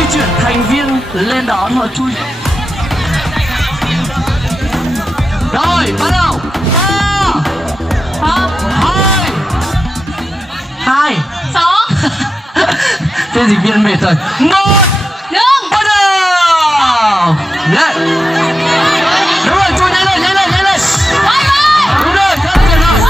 di chuyển thành viên lên đón họ chui. Rồi bắt đầu. 2 2 Phiên dịch viên mệt rồi. 1 bắt đầu. Lên. Đúng rồi, chui nhanh lên. Đúng rồi, thật tuyệt vời.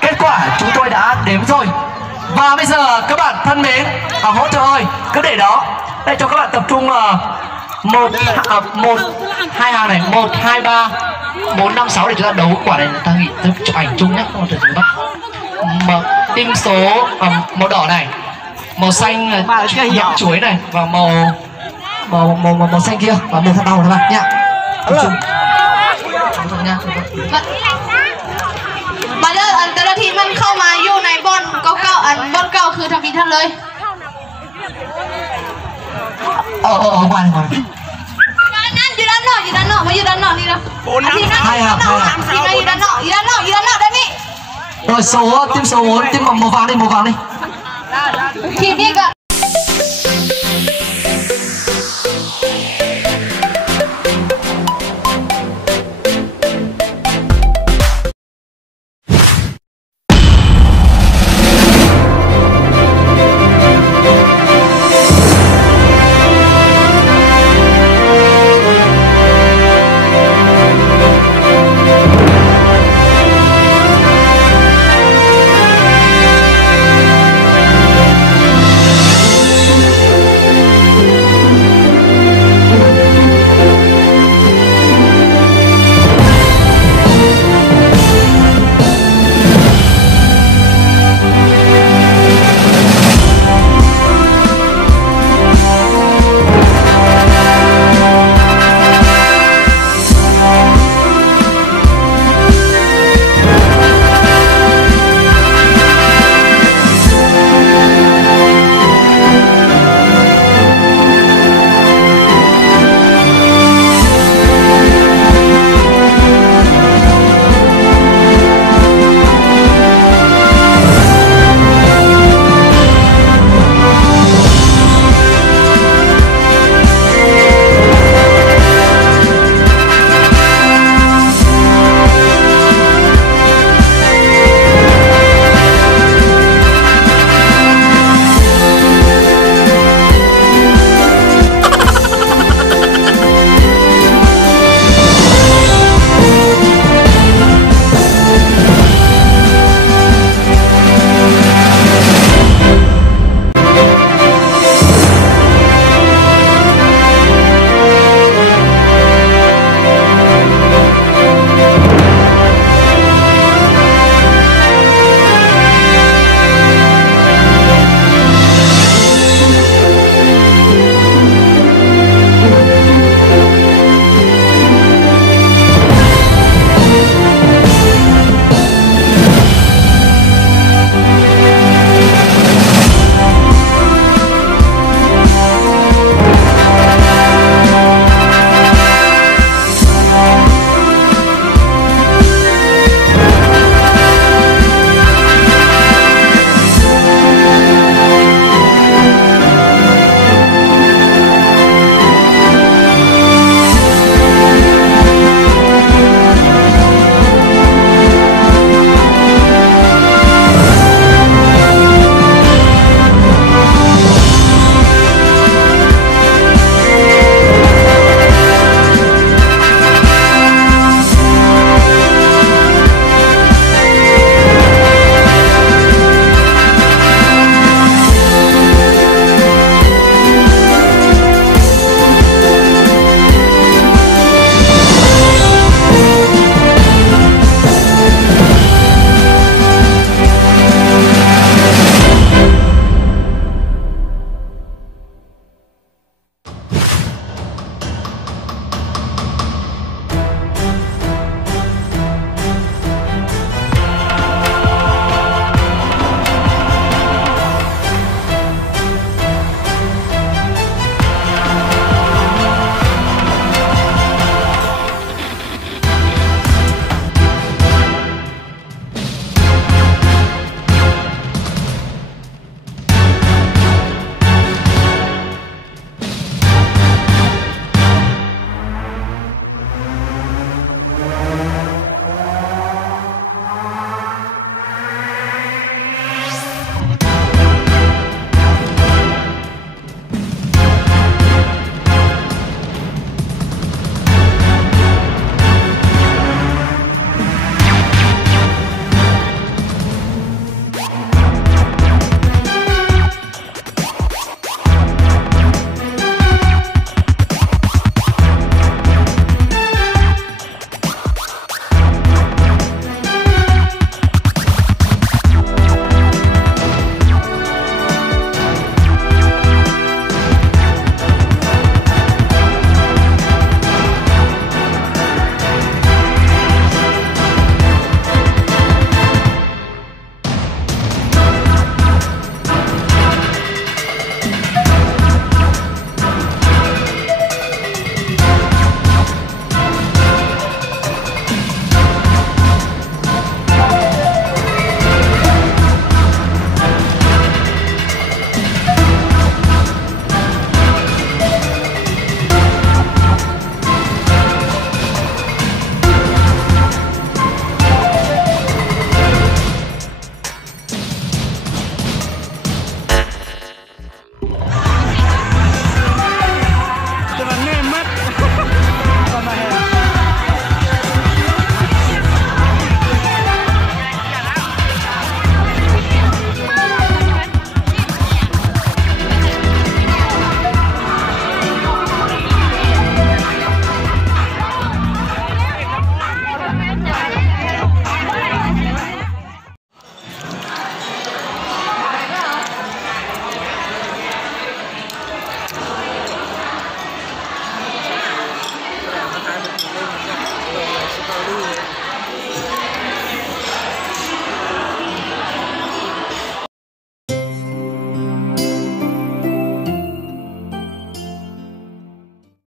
Kết quả chúng tôi đã đếm rồi. Và bây giờ các bạn thân mến, hỗ trợ ơi, cứ để đó để cho các bạn tập trung một hai hàng này, 1 2 3 4 5 6 để chúng ta đấu quả này. Ta nghĩ ta chụp ảnh chung nhé, không thể bắt. Tim số màu đỏ này, màu xanh nhọn chuối này, và màu xanh kia, và màu thằng đầu các bạn nhá. Tập trung. Nha. มาเด้ออันแต่ละทีมันเข้ามาอยู่ในบอลเก่าๆอันบอลเก่าคือทำผิดท่านเลย qua này qua. นั่นอยู่ด้านนอกมาอยู่ด้านนอกนี่นะทีนั้นอยู่ด้านนอกได้ไหม Rồi số team số 4 team màu vàng đi, màu vàng đi. Team đi cả